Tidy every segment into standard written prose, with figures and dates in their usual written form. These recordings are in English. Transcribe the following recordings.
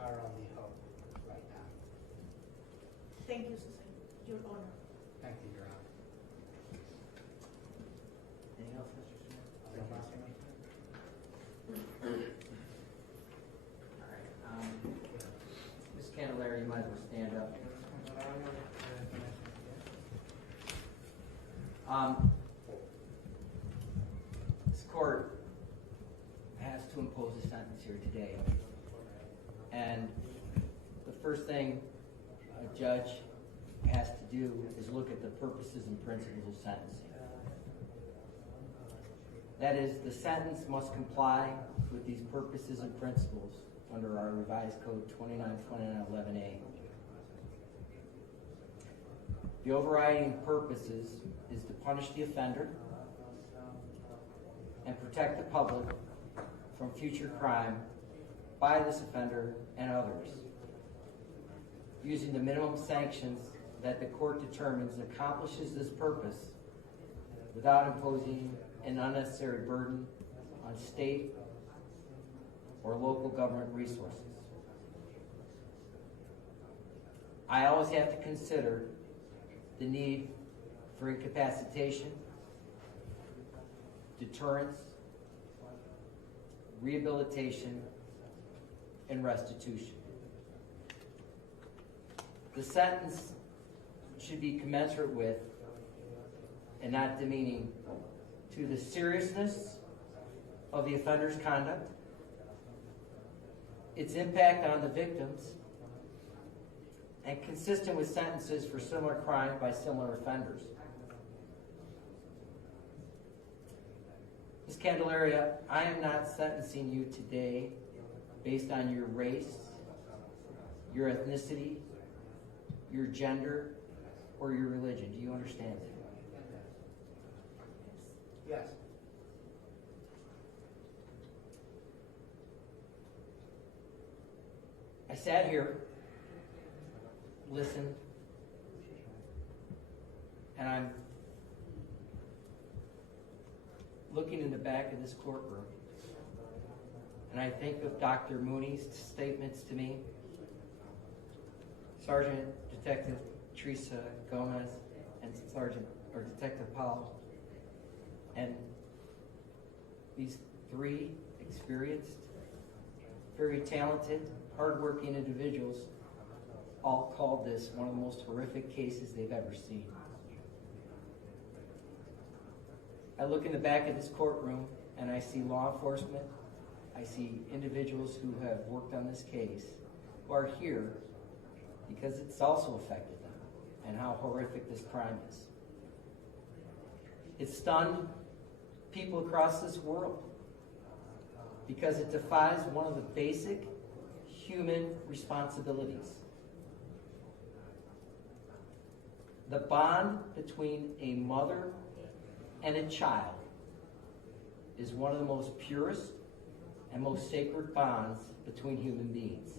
our only hope right now. Thank you, Susan. Your Honor. Thank you, Your Honor. Anything else, Mr. Smith? All right. Ms. Candelario, you might as well stand up. This court has to impose a sentence here today. And the first thing a judge has to do is look at the purposes and principles of sentencing. That is, the sentence must comply with these purposes and principles under our revised code 292911A. The overriding purposes is to punish the offender and protect the public from future crime by this offender and others, using the minimum sanctions that the court determines accomplishes this purpose without imposing an unnecessary burden on state or local government resources. I always have to consider the need for incapacitation, deterrence, rehabilitation, and restitution. The sentence should be commensurate with and not demeaning to the seriousness of the offender's conduct, its impact on the victims, and consistent with sentences for similar crimes by similar offenders. Ms. Candelario, I am not sentencing you today based on your race, your ethnicity, your gender, or your religion. Do you understand that? Yes. I sat here, listened, and I'm looking in the back of this courtroom, and I think of Dr. Mooney's statements to me, Sergeant Detective Teresa Gomez, and Detective Powell, and these three experienced, very talented, hardworking individuals all called this one of the most horrific cases they've ever seen. I look in the back of this courtroom and I see law enforcement, I see individuals who have worked on this case, who are here because it's also affected them and how horrific this crime is. It stunned people across this world because it defies one of the basic human responsibilities. The bond between a mother and a child is one of the most purest and most sacred bonds between human beings.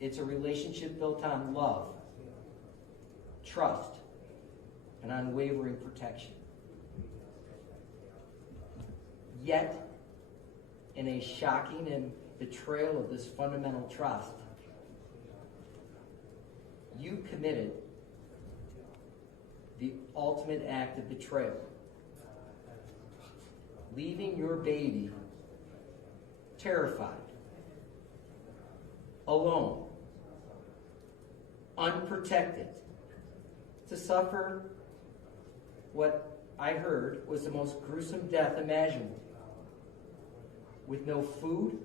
It's a relationship built on love, trust, and unwavering protection. Yet, in a shocking and betrayal of this fundamental trust, you committed the ultimate act of betrayal, leaving your baby terrified, alone, unprotected, to suffer what I heard was the most gruesome death imaginable, with no food,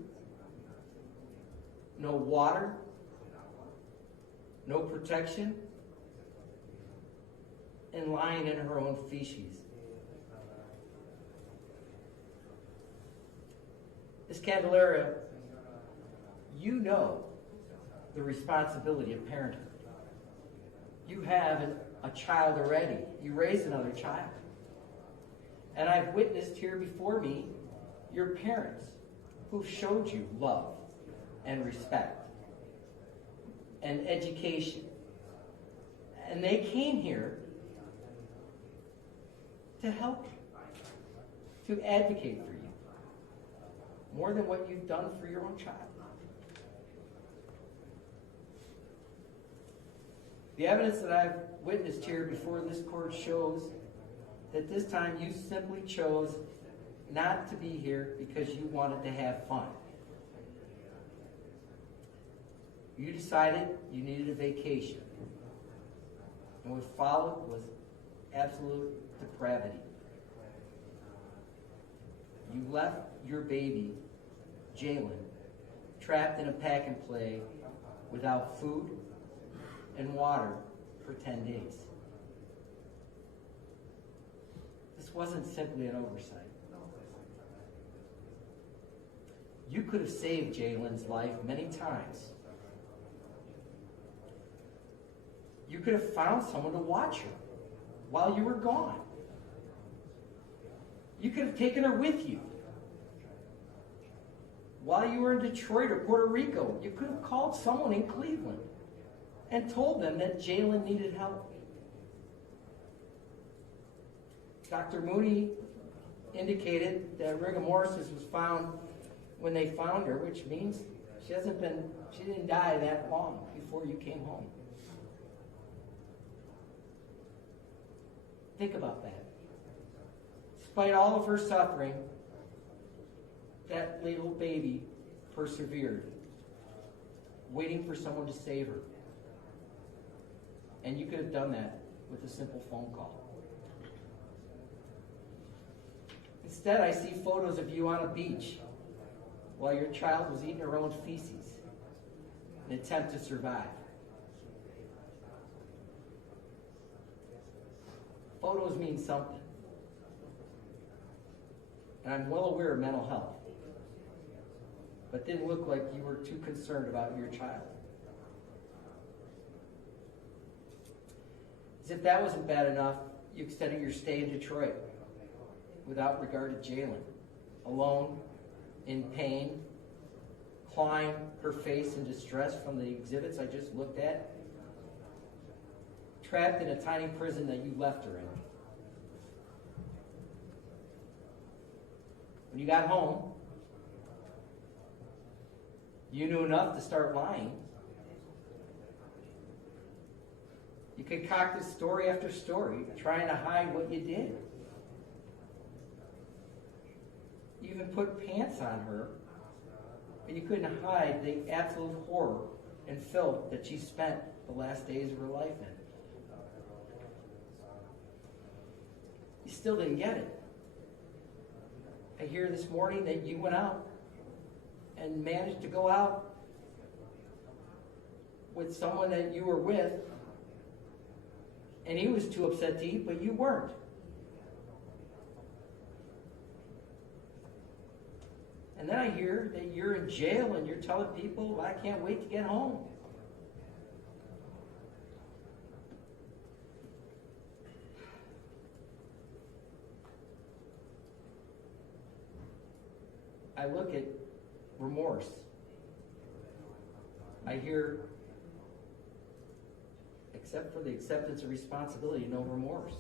no water, no protection, and lying in her own feces. Ms. Candelario, you know the responsibility of parenthood. You have a child already. You raised another child. And I've witnessed here before me your parents who've showed you love and respect and education. And they came here to help you, to advocate for you. more than what you've done for your own child. The evidence that I've witnessed here before this court shows that this time you simply chose not to be here because you wanted to have fun. You decided you needed a vacation. And what followed was absolute depravity. You left your baby, Jailyn, trapped in a pack and play without food and water for 10 days. This wasn't simply an oversight. You could have saved Jailyn's life many times. You could have found someone to watch her while you were gone. You could have taken her with you. While you were in Detroit or Puerto Rico, you could have called someone in Cleveland and told them that Jailyn needed help. Dr. Mooney indicated that rigor mortis was found when they found her, which means she didn't die that long before you came home. Think about that. Despite all of her suffering, that little baby persevered, waiting for someone to save her. And you could have done that with a simple phone call. Instead, I see photos of you on a beach while your child was eating her own feces in an attempt to survive. Photos mean something. And I'm well aware of mental health, but didn't look like you were too concerned about your child. As if that wasn't bad enough, you extended your stay in Detroit without regard to Jailyn, alone, in pain, clawing her face in distress from the exhibits I just looked at, trapped in a tiny prison that you left her in. When you got home, you knew enough to start lying. You concocted story after story, trying to hide what you did. You even put pants on her, but you couldn't hide the absolute horror and filth that she spent the last days of her life in. You still didn't get it. I hear this morning that you went out and managed to go out with someone that you were with, and he was too upset to eat, but you weren't. And then I hear that you're in jail and you're telling people, I can't wait to get home. I look at remorse. I hear, except for the acceptance of responsibility, no remorse.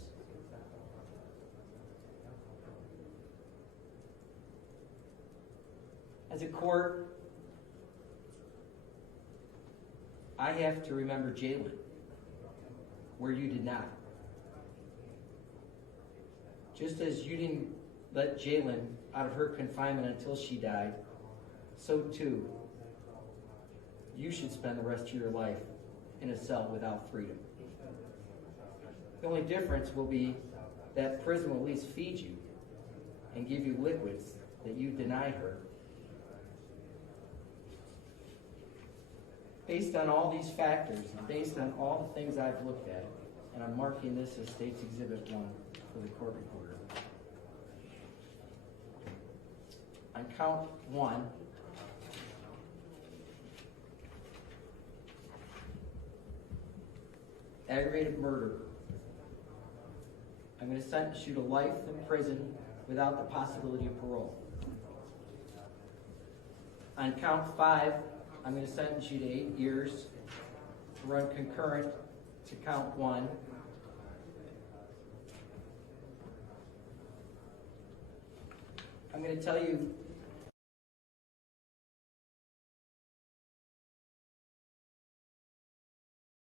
As a court, I have to remember Jailyn, where you did not. Just as you didn't let Jailyn out of her confinement until she died, so too, you should spend the rest of your life in a cell without freedom. The only difference will be that prison will at least feed you and give you liquids that you denied her. Based on all these factors, and based on all the things I've looked at, and I'm marking this as State's Exhibit 1 for the court reporter. On count 1, aggravated murder, I'm going to sentence you to life in prison without the possibility of parole. On count 5, I'm going to sentence you to 8 years to run concurrent to count 1. I'm going to tell you